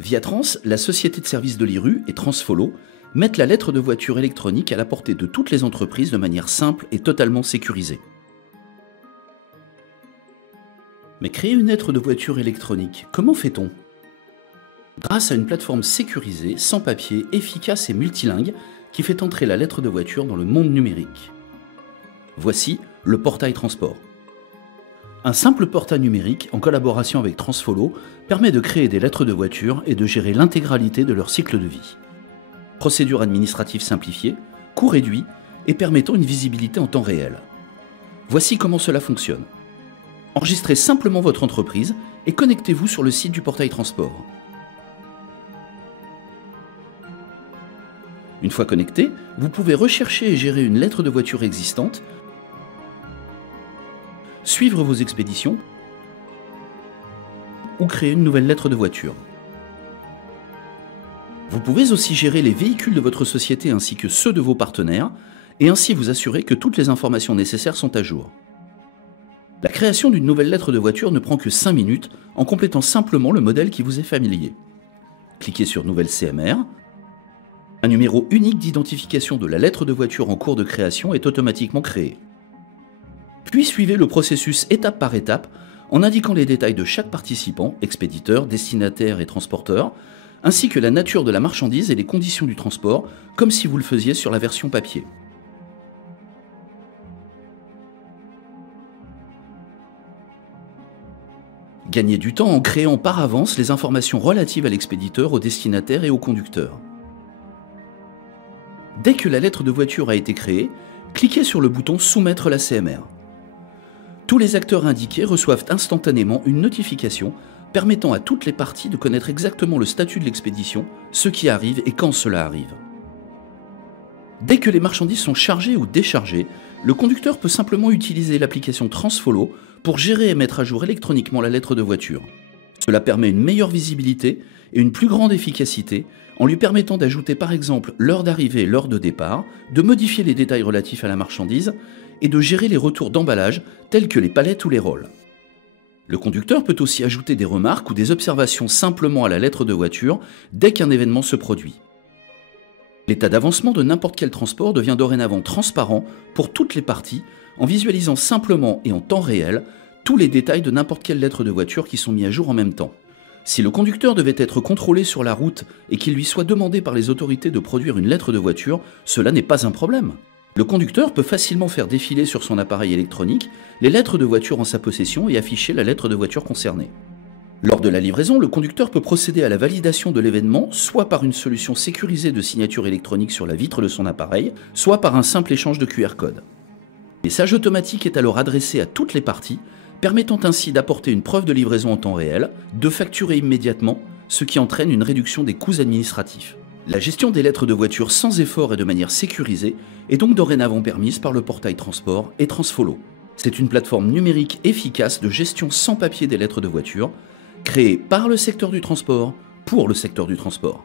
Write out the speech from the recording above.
Viatrans, la société de services de l'IRU et Transfollow mettent la lettre de voiture électronique à la portée de toutes les entreprises de manière simple et totalement sécurisée. Mais créer une lettre de voiture électronique, comment fait-on? Grâce à une plateforme sécurisée, sans papier, efficace et multilingue, qui fait entrer la lettre de voiture dans le monde numérique. Voici le portail transport. Un simple portail numérique, en collaboration avec Transfollow, permet de créer des lettres de voiture et de gérer l'intégralité de leur cycle de vie. Procédure administrative simplifiée, coût réduit et permettant une visibilité en temps réel. Voici comment cela fonctionne. Enregistrez simplement votre entreprise et connectez-vous sur le site du portail transport. Une fois connecté, vous pouvez rechercher et gérer une lettre de voiture existante, suivre vos expéditions ou créer une nouvelle lettre de voiture. Vous pouvez aussi gérer les véhicules de votre société ainsi que ceux de vos partenaires et ainsi vous assurer que toutes les informations nécessaires sont à jour. La création d'une nouvelle lettre de voiture ne prend que 5 minutes en complétant simplement le modèle qui vous est familier. Cliquez sur Nouvelle CMR. Un numéro unique d'identification de la lettre de voiture en cours de création est automatiquement créé. Puis suivez le processus étape par étape en indiquant les détails de chaque participant, expéditeur, destinataire et transporteur, ainsi que la nature de la marchandise et les conditions du transport, comme si vous le faisiez sur la version papier. Gagnez du temps en créant par avance les informations relatives à l'expéditeur, au destinataire et au conducteur. Dès que la lettre de voiture a été créée, cliquez sur le bouton « Soumettre la CMR ». Tous les acteurs indiqués reçoivent instantanément une notification permettant à toutes les parties de connaître exactement le statut de l'expédition, ce qui arrive et quand cela arrive. Dès que les marchandises sont chargées ou déchargées, le conducteur peut simplement utiliser l'application Transfollow pour gérer et mettre à jour électroniquement la lettre de voiture. Cela permet une meilleure visibilité et une plus grande efficacité en lui permettant d'ajouter par exemple l'heure d'arrivée et l'heure de départ, de modifier les détails relatifs à la marchandise et de gérer les retours d'emballage tels que les palettes ou les rôles. Le conducteur peut aussi ajouter des remarques ou des observations simplement à la lettre de voiture dès qu'un événement se produit. L'état d'avancement de n'importe quel transport devient dorénavant transparent pour toutes les parties en visualisant simplement et en temps réel tous les détails de n'importe quelle lettre de voiture qui sont mis à jour en même temps. Si le conducteur devait être contrôlé sur la route et qu'il lui soit demandé par les autorités de produire une lettre de voiture, cela n'est pas un problème. Le conducteur peut facilement faire défiler sur son appareil électronique les lettres de voiture en sa possession et afficher la lettre de voiture concernée. Lors de la livraison, le conducteur peut procéder à la validation de l'événement soit par une solution sécurisée de signature électronique sur la vitre de son appareil, soit par un simple échange de QR code. Le message automatique est alors adressé à toutes les parties, permettant ainsi d'apporter une preuve de livraison en temps réel, de facturer immédiatement, ce qui entraîne une réduction des coûts administratifs. La gestion des lettres de voiture sans effort et de manière sécurisée est donc dorénavant permise par le portail transport et Transfollow. C'est une plateforme numérique efficace de gestion sans papier des lettres de voiture, créée par le secteur du transport pour le secteur du transport.